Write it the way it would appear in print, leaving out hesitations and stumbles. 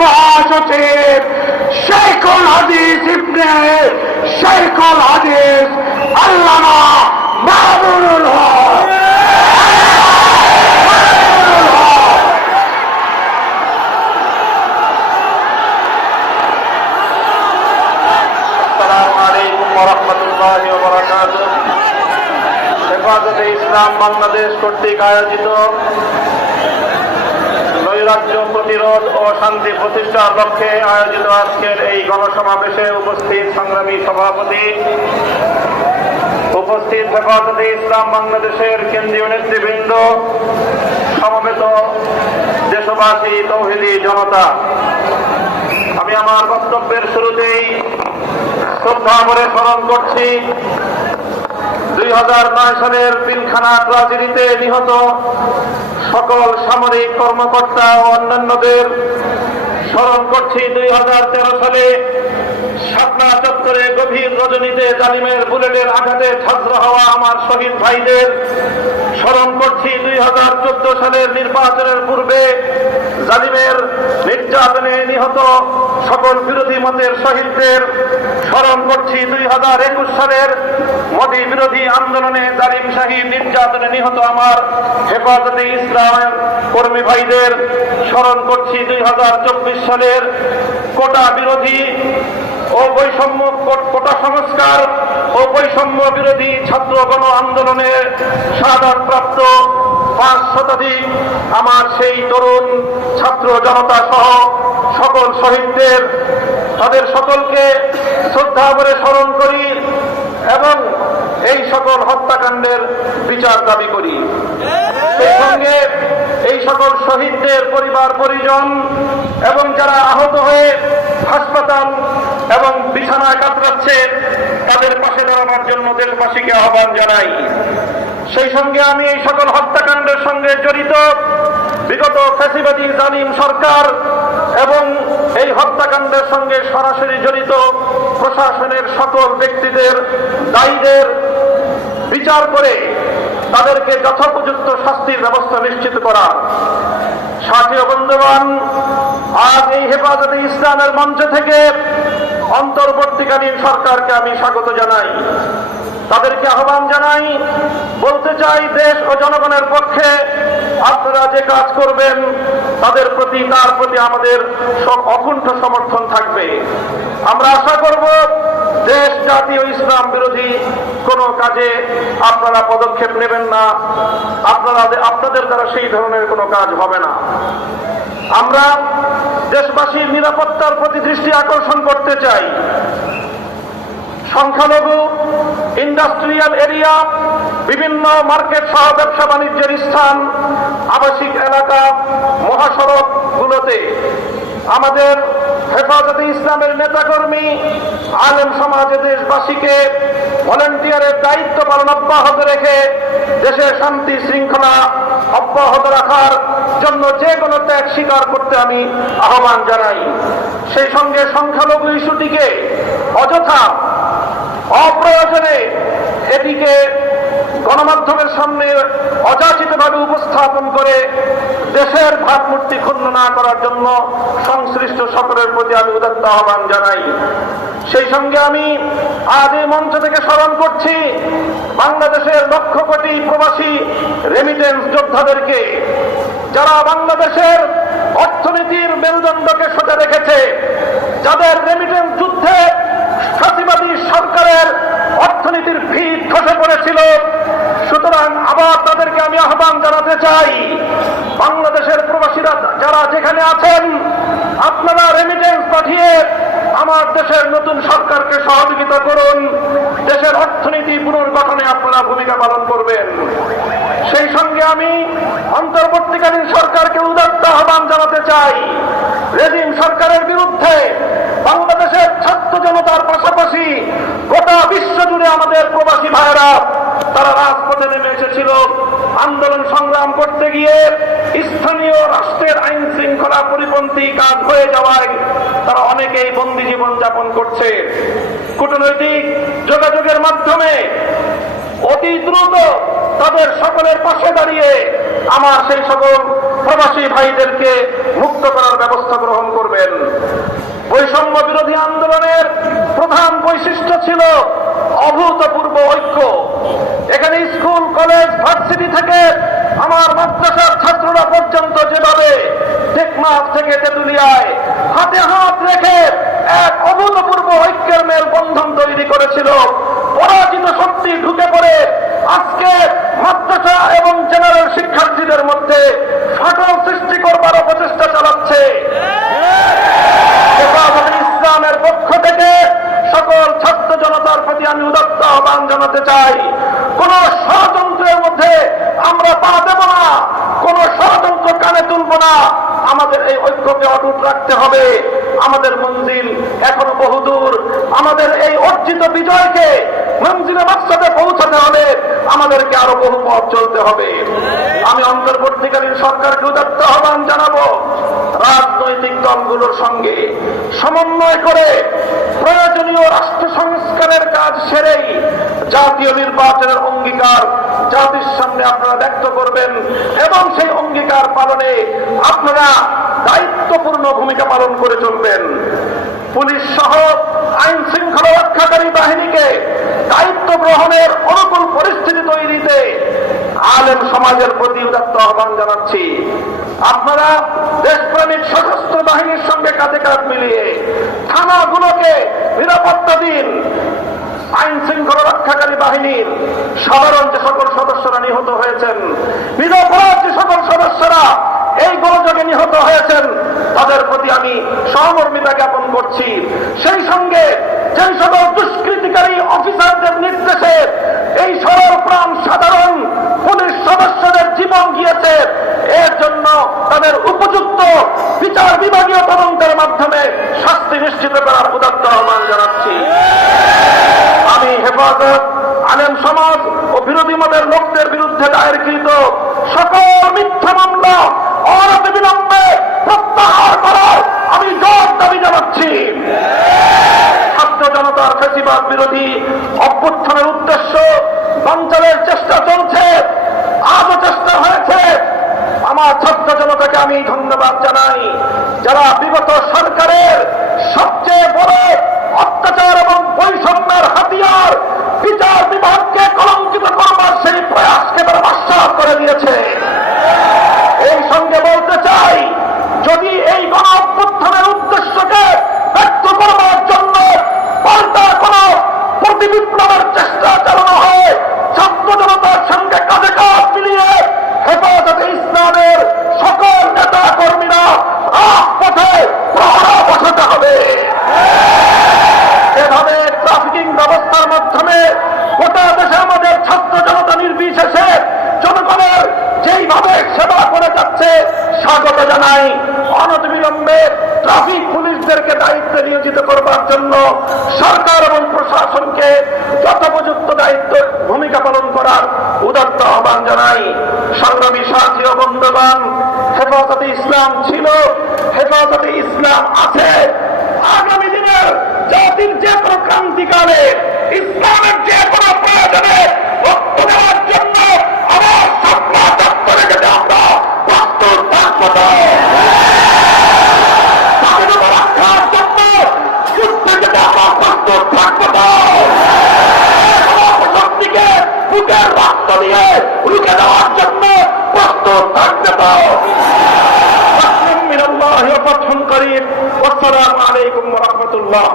মহাসচিব শেখুল হাদিস ইবনে শেখুল হাদিস আল্লামা মামুনুল হক। আসসালামু আলাইকুম ওয়া রাহমাতুল্লাহি ওয়া বারাকাতুহু। হেফাজতে ইসলাম বাংলাদেশ কর্তৃক আয়োজিত নৈরাজ্য প্রতিরোধ ও শান্তি প্রতিষ্ঠার লক্ষ্যে আয়োজিত আজকের এই গণসমাবেশে উপস্থিত সংগ্রামী সভাপতি, উপস্থিত হেফাজতে ইসলাম বাংলাদেশের কেন্দ্রীয় নেতৃবৃন্দ, সমবেত দেশবাসী, তৌহিদি জনতা, আমি আমার বক্তব্যের শুরুতেই শ্রদ্ধা ভরে স্মরণ করছি 2009 সালের পিলখানা ট্রাজেডিতে নিহত সকল সামরিক কর্মকর্তা ও অন্যান্যদের। স্মরণ করছি 2013 সালে শাপলা চত্বরে গভীর রজনীতে জালিমের বুলেটের আঘাতে ঝাঁঝরা হওয়া আমার শহীদ ভাইদের। স্মরণ করছি 2014 সালের নির্বাচনের পূর্বে জালিমের নির্যাতনে নিহত সকল বিরোধী মতের শহীদদের। স্মরণ করছি 2021 সালের মোদী বিরোধী আন্দোলনে জালিম শাহী নির্যাতনে নিহত আমার হেফাজতে ইসলামের কর্মী ভাইদের। স্মরণ করছি 2024 সালের কোটা বিরোধী ও বৈষম্য কোটা সংস্কার ও বৈষম্য বিরোধী ছাত্র গণ আন্দোলনে শাহাদাতপ্রাপ্ত 5 শতাধিক আমার সেই তরুণ ছাত্র জনতা সহ সকল শহীদদের। তাদের সকলকে শ্রদ্ধা করে স্মরণ করি এবং এই সকল হত্যাকাণ্ডের বিচার দাবি করি। সেই সঙ্গে এই সকল শহীদদের পরিবার পরিজন এবং যারা আহত হয়ে হাসপাতাল এবং বিছানায় কাতরাচ্ছে তাদের পাশে দাঁড়ানোর জন্য দেশবাসীকে আহ্বান জানাই। সেই সঙ্গে আমি এই সকল হত্যাকাণ্ডের সঙ্গে জড়িত বিগত ফ্যাসিবাদী জালিম সরকার এবং এই হত্যাকাণ্ডের সঙ্গে সরাসরি জড়িত প্রশাসনের সকল ব্যক্তিদের, দায়ীদের বিচার করে তাদেরকে যথোপযুক্ত শাস্তির ব্যবস্থা নিশ্চিত করা। সাথী ও বন্ধুগণ, আজ এই হেফাজতে ইসলামের মঞ্চ থেকে অন্তর্বর্তীকালীন সরকারকে আমি স্বাগত জানাই, তাদেরকে আহ্বান জানাই, বলতে চাই দেশ ও জনগণের পক্ষে আপনারা যে কাজ করবেন তার প্রতি আমাদের অকুণ্ঠ সমর্থন থাকবে। আমরা আশা করব দেশ, জাতি ও ইসলাম বিরোধী কোনো কাজে আপনারা পদক্ষেপ নেবেন না, আপনাদের দ্বারা সেই ধরনের কোনো কাজ হবে না। আমরা দেশবাসীর নিরাপত্তার প্রতি দৃষ্টি আকর্ষণ করতে চাই। সংখ্যালঘু, ইন্ডাস্ট্রিয়াল এরিয়া, বিভিন্ন মার্কেট সহ ব্যবসা বাণিজ্যের স্থান, আবাসিক এলাকা, মহাসড়কগুলোতে আমাদের হেফাজতে ইসলামের নেতাকর্মী, আলেম সমাজে দেশবাসীকে ভলেন্টিয়ারের দায়িত্ব পালন অব্যাহত রেখে দেশের শান্তি শৃঙ্খলা অব্যাহত রাখার জন্য যে কোনো ত্যাগ স্বীকার করতে আমি আহ্বান জানাই। সেই সঙ্গে সংখ্যালঘু ইস্যুটিকে অযথা অপ্রয়োজনে এটিকে গণমাধ্যমের সামনে অযাচিতভাবে উপস্থাপন করে দেশের ভাবমূর্তি ক্ষুণ্ণ না করার জন্য সংশ্লিষ্ট সকলের প্রতি আমি উদাত্ত আহ্বান জানাই। সেই সঙ্গে আমি আজ এই মঞ্চ থেকে স্মরণ করছি বাংলাদেশের লক্ষ কোটি প্রবাসী রেমিটেন্স যোদ্ধাদেরকে, যারা বাংলাদেশের অর্থনীতির মেরুদণ্ডকে সোজা রেখেছে, যাদের রেমিটেন্স যুদ্ধে ফ্যাসিবাদী সরকারের অর্থনীতির ভিত খসে পড়েছিল। সুতরাং আবার তাদেরকে আমি আহ্বান জানাতে চাই, বাংলাদেশের প্রবাসীরা যারা যেখানে আছেন, আপনারা রেমিটেন্স পাঠিয়ে আমার দেশের নতুন সরকারকে সহযোগিতা করুন। দেশের অর্থনীতি পুনর্গঠনে আপনারা ভূমিকা পালন করবেন। সেই সঙ্গে আমি অন্তর্বর্তীকালীন সরকারকে উদাত্ত আহ্বান জানাতে চাই, রেজিম সরকারের বিরুদ্ধে বাংলাদেশের ছাত্র জনতার পাশাপাশি গোটা বিশ্ব জুড়ে আমাদের প্রবাসী ভাইয়েরা তারা রাজপথে নেমে এসেছিল আন্দোলন সংগ্রাম করতে গিয়ে। স্থানীয় রাষ্ট্রের আইন শৃঙ্খলা পরিপন্থী কাজ হয়ে যাওয়ায় তারা অনেকেই বন্দী জীবন যাপন করছে। কূটনৈতিক যোগাযোগের মাধ্যমে অতি দ্রুত তাদের সকলের পাশে দাঁড়িয়ে আমার সেই সকল প্রবাসী ভাইদেরকে মুক্ত করার ব্যবস্থা গ্রহণ করবেন। বৈষম্য বিরোধী আন্দোলনের প্রধান বৈশিষ্ট্য ছিল অভূতপূর্ব ঐক্য। এখানে স্কুল, কলেজ, ভার্সিটি থেকে আমার মাদ্রাসার ছাত্ররা পর্যন্ত যেভাবে টেকনাফ থেকে তেঁতুলিয়ায় হাতে হাত রেখে এক অভূতপূর্ব ঐক্যের মেলবন্ধন তৈরি করেছিল, পরাজিত শক্তি ঢুকে পড়ে আজকে মাদ্রাসা এবং জেনারেল শিক্ষার্থীদের মধ্যে ফাটল সৃষ্টি করবার অপচেষ্টা চালাচ্ছে। হেফাজতে ইসলামের পক্ষ থেকে সকল ছাত্র জনতার প্রতি আমি উদাত্ত আহ্বান জানাতে চাই, কোন ষড়যন্ত্রের মধ্যে আমরা পা দেব না, কোন ষড়যন্ত্র কানে তুলব না। আমাদের এই ঐক্যকে অটুট রাখতে হবে। আমাদের মঞ্জিল এখনো বহুদূর। আমাদের এই অর্জিত বিজয়কে মঞ্জিলে মাকসাদে পৌঁছাতে হলে আমাদেরকে আরো বহু পথ চলতে হবে। আমি অন্তর্বর্তীকালীন সরকারকে উদাত্ত আহ্বান জানাবো, রাজনৈতিক দলগুলোর সঙ্গে সমন্বয় করে প্রয়োজনীয় রাষ্ট্র সংস্কারের কাজ সেরেই জাতীয় নির্বাচনের অঙ্গীকার জাতির সামনে আপনারা ব্যক্ত করবেন এবং সেই অঙ্গীকার পালনে আপনারা দায়িত্বপূর্ণ ভূমিকা পালন করে চলবেন। পুলিশ সহ আইন শৃঙ্খলা রক্ষাকারী বাহিনীকে দায়িত্ব গ্রহণের অনুকূল পরিস্থিতি তৈরিতে আলেম সমাজের প্রতি উদাত্ত আহ্বান জানাচ্ছি। আপনারা দেশপ্রেমিক সশস্ত্র বাহিনীর সঙ্গে কাঁধে কাঁধ মিলিয়ে থানাগুলোকে নিরাপত্তা দিন। আইন শৃঙ্খলা রক্ষাকারী বাহিনীর সাধারণ যে সকল সদস্যরা নিহত হয়েছেন, নিরপরাধ যে সকল সদস্যরা এই গোলযোগে নিহত হয়েছেন, তাদের প্রতি আমি সহমর্মিতা জ্ঞাপন করছি। সেই সঙ্গে যে সকল দুষ্কৃতিকারী অফিসারদের নির্দেশে এই সরল প্রাণ সাধারণ পুলিশ সদস্যদের জীবন গিয়েছে, এর জন্য তাদের উপযুক্ত বিচার বিভাগীয় তদন্তের মাধ্যমে শাস্তি নিশ্চিত করার উদাত্ত আহ্বান জানাচ্ছি। আমি হেফাজত, আলেম সমাজ ও বিরোধী মতের লোকদের বিরুদ্ধে দায়েরকৃত সকল মিথ্যা মামলা অনতিবিলম্বে প্রত্যাহার করার আমি জোর দাবি জানাচ্ছি। ছাত্র জনতার ফ্যাসিবাদ বিরোধী অভ্যুত্থানের উদ্দেশ্য বানচালের চেষ্টা চলছে, আজও চেষ্টা হয়েছে। আমার ছাত্র জনতাকে আমি ধন্যবাদ জানাই, যারা বিগত সরকারের সবচেয়ে বড় অত্যাচার এবং বৈষম্যের হাতিয়ার বিচার বিভাগকে কলঙ্কিত করবার সেই প্রয়াসকে তারা নস্যাৎ করে দিয়েছে। এই সঙ্গে বলতে চাই, যদি এই গণ অভ্যুত্থানের উদ্দেশ্যকে ব্যক্ত করবার জন্য পাল্টা কোন প্রতিবিপ্লবের চেষ্টা চালানো হয়, ছাত্র জনতার সঙ্গে কাঁধে কাঁধ মিলিয়ে হেফাজতে ইসলামের সকল নেতা কর্মীরা রাজপথে প্রহরা বসাতে হবে। এভাবে ট্রাফিকিং ব্যবস্থার মাধ্যমে গোটা দেশে আমাদের ছাত্র জনতা নির্বিশেষে জনগণের যেইভাবে সেবা করে যাচ্ছে স্বাগত জানাই। অনতিবিলম্বে ট্রাফিক পুলিশদেরকে দায়িত্বে নিয়োজিত করবার জন্য সরকার এবং প্রশাসনকে যথোপযুক্ত দায়িত্ব ভূমিকা পালন করার উদাত্ত আহ্বান জানাই। সংগ্রামী সাথী ও বন্ধুগণ, হেফাজতে ইসলাম ছিল, হেফাজতে ইসলাম আছে। আগামী দিনের জাতির যে কোনো ক্রান্তিকালে ইসলামের যে কোনো প্রয়োজনে বক্তব্য দেওয়ার জন্য আমার স্বপ্ন চত্বরে যেতে আমরা প্রস্তুত থাকবো। স্বাধীনতা রক্ষার জন্য যুদ্ধে যেতে আমরা প্রস্তুত থাকবো। শক্তিকে বুকের রক্ত দিয়ে রুখে দেওয়ার জন্য প্রস্তুত থাকবো। আসসালামু আলাইকুম ওয়া রাহমাতুল্লাহ।